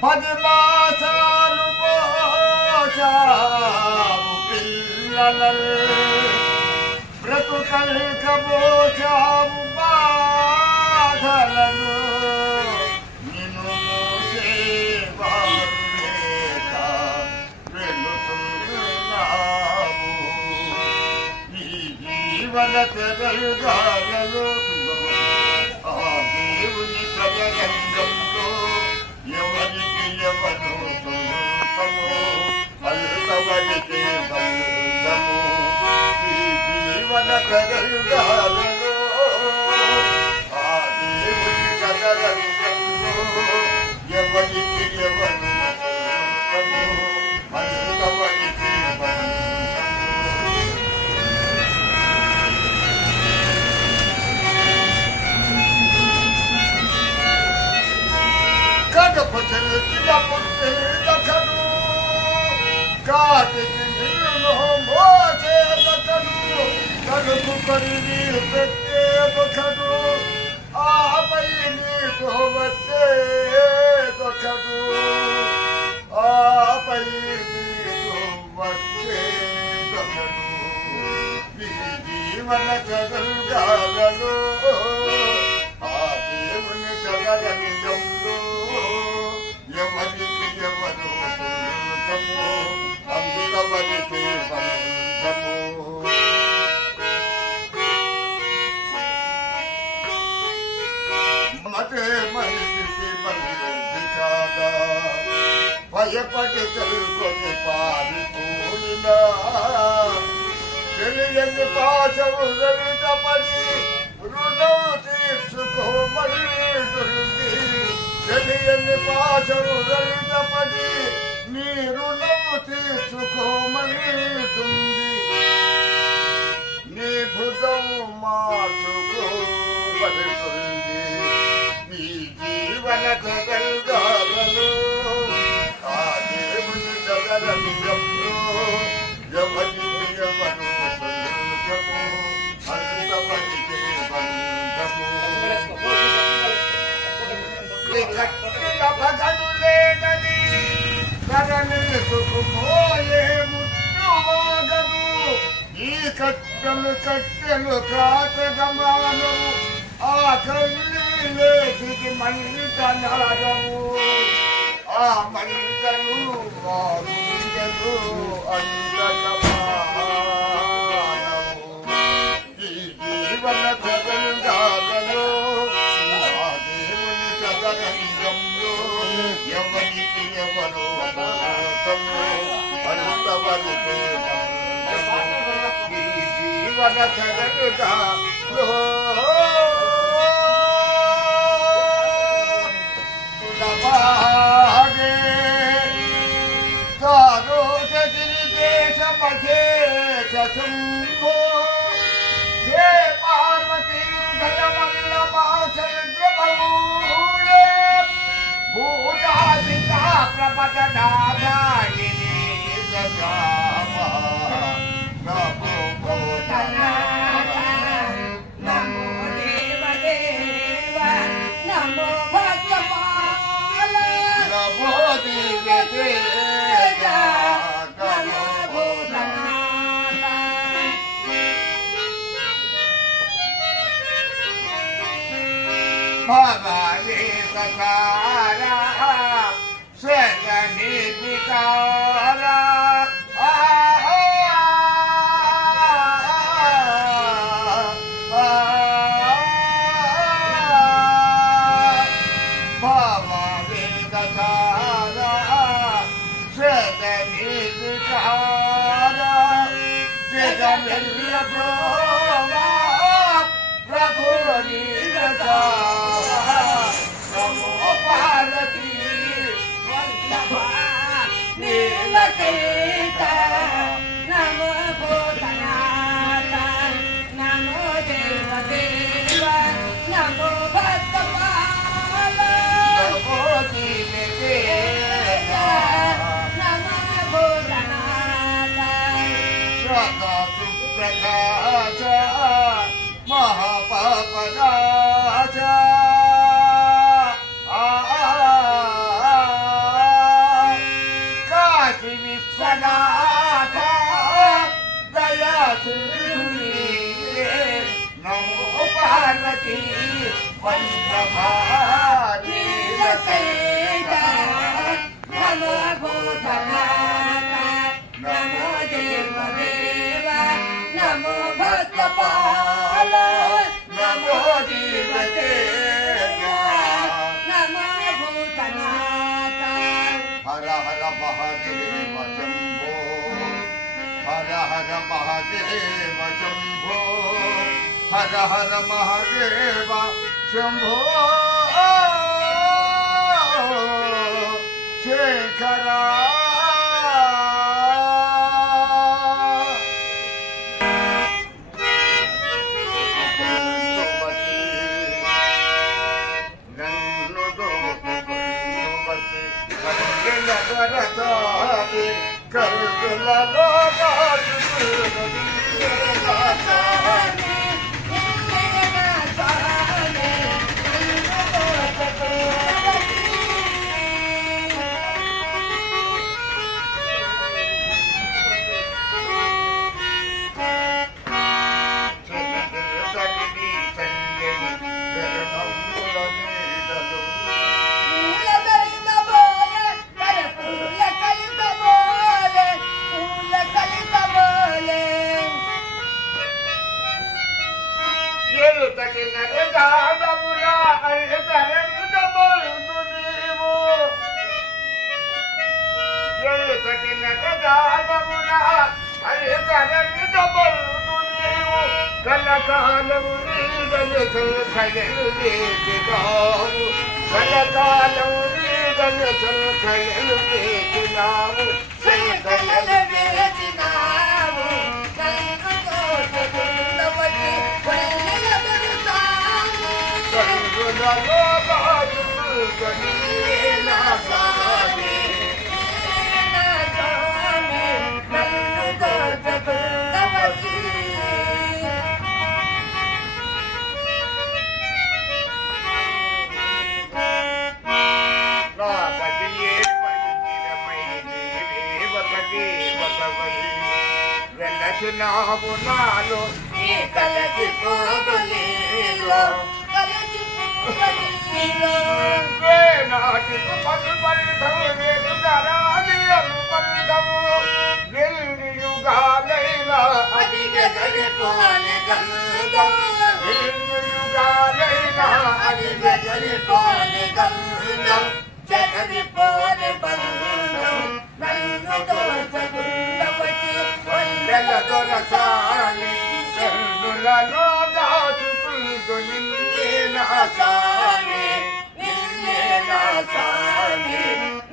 10 మాసాలు మోసావు పిల్లలను బ్రతుకల్క మోసావు బాధలను నిన్ను మోసేవారు లేక వెళుతున్నావు ఈ జీవన తెరగాలలో ఆ దేవుని చదరంగంలో ఎవరికి ఎవరు సొంతము పలుకవరికి బంధము ఈ జీవన తెరగాలలో ఆ దేవుని చదరంగంలో ఎవరికి ఎవరు సొంతము పలుకవరికి పుట్టినప్పుడు కాటికి నిన్ను మోసేదకడు కడుపు కడిగి పెట్టేదొకడు ఆపై నీకు వచ్చేదొకడు ఆపై నీకు వచ్చేదొకడు ఈ జీవన చదరుగాలలో ఆ దేవుని చదరంగంలో ఎవరికి ఎవరు సొంతము అందుకవరికి బంధము మతే మనిషికి బంధి కాదా భయపడి చదువుకొని పారిపోయినా తెలియని పాశము వెంటపడి రుణం తీర్చుకోమని తెలియని పాశము వెంటపడి నీ రుణం తీర్చుకోమనిటుంది నీ భుజం మార్చుకోబడుతుంది ఈ జీవన చదరుగాలలో ఆ దేవుని చదరంగంలో ఎవరికి ఎవరు సొంతము అంతవరికి బంధము కట్టిన భగడు లేదని కరణిసుకుపోయే ముట్టువాగదు ఈ కట్టెలు కాచగమానము ఆ కల్లి లేచికి మంటనాదము ఆ మంటను మారుండదు అంతకమానము ఈ జీవన చదరుగాలలో చదరంగంలో ఎవరికి ఎవరు అంతవరకు ఈ జీవన చదరుగాలో కులభాగే సారోజ గిరిదేశ మహేశ శంభో హే పార్వతీ దయవల్లభాచంద్రమౌళే భూతాదితా ప్రపదనాదాయిని గజామ నమో భూతనాథ నమో దేవదేవ నమో భగవాల నమో దేవదేవ నమో భూతనాథ భవాని సకారా స్వగని వికారా భవాని సకారా స్వగని వికారా జగమెల్ల బ్రహ్మా ప్రభు నీరజా నమో నమో జీవతే నమో భూతనాథ హర హర మహాదేవ శంభో హర హర మహాదేవ శంభో హర హర మహాదేవ శంభో శేఖరా కరుణలో కలకాలము నీడలు కలలు వేసినావు కలకాలము నీడలు కలలు వేసినావు కలలు వేసినావు కన్ను తోటగుండవటి వల్లెల దొరుకుతావు కన్నులలో బాజుకొని నా స్వామి నా స్వామి నన్ను తోటగుండవటి వెలసినావు నాలో నీ కలకి పోగలేలో కలకి పోగలేలో నాటికు పలుపలితము నేను ధరాలియలు పలితము వెల్లియుగాలైనా అది గగరిపోని గంధం వెల్లియుగాలైనా అది గగరిపోని గంధం చెదరిపోని బంధం నన్ను దోచగుండవటి వందల దొరసాని కన్నులలో దాచుకుంటూ నిన్నే నా స్వామి నిన్నే నా స్వామి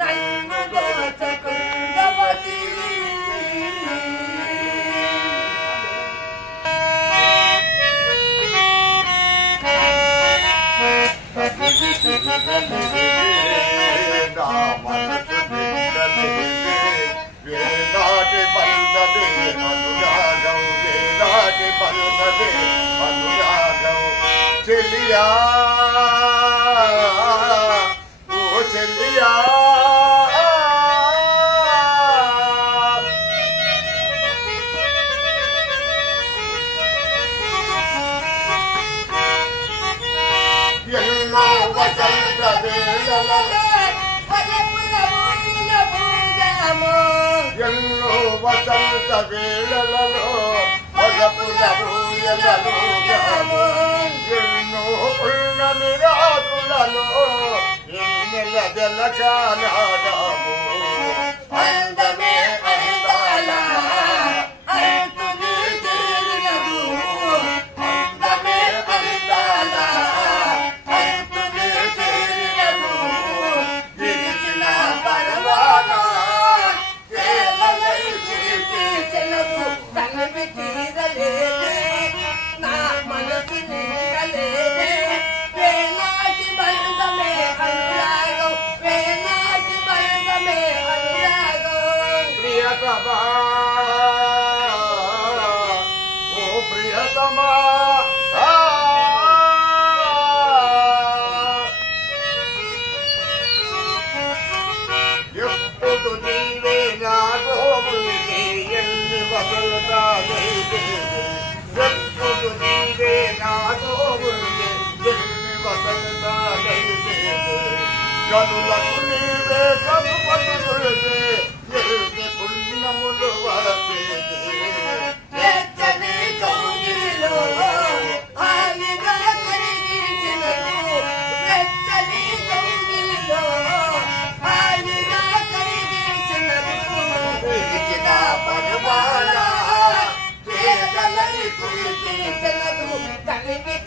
నన్ను దోచగుండవటి వేనాటి బంధమే అనురాగం వేనాటి బంధమే అనురాగం చెల్లియా ఓ చెల్లియా ఎన్నో వసంత వేళలలో ఎన్నో వసంత వేళలలో వలపుల ఊయలలోగాము ఎన్నో పున్నమి రాత్రులలో ఎన్నెల జలకాలాడాము అందమే అందాల అంతుని తీరినదు అందమే అందాల అంతుని తీరినదు విరిచిన పరవానా కేలలై తీర్చినదు తనవి తీరలేదే నా మనసు నిండలేదే వేలాటి బంధమే అనురాగం వేలాటి బంధమే అనురాగం ప్రియతమా ఓ ప్రియతమా ఎప్పుడు నీవే నాతో ఉంటే ఎన్ని వసలుతాగైతే ఎప్పుడు నీవే నాతో ఉంటే ఎన్ని వసలుతాగైతే కనులకు నీవే కనుపడుతుంటే ఎన్ని పుణ్యములు వరచేది వెచ్చని కౌగిలిలో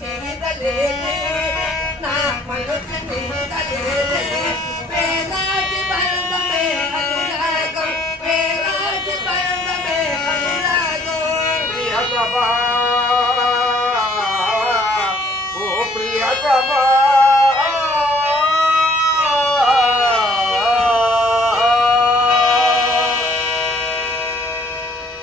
తీరలేదే నా మనసుని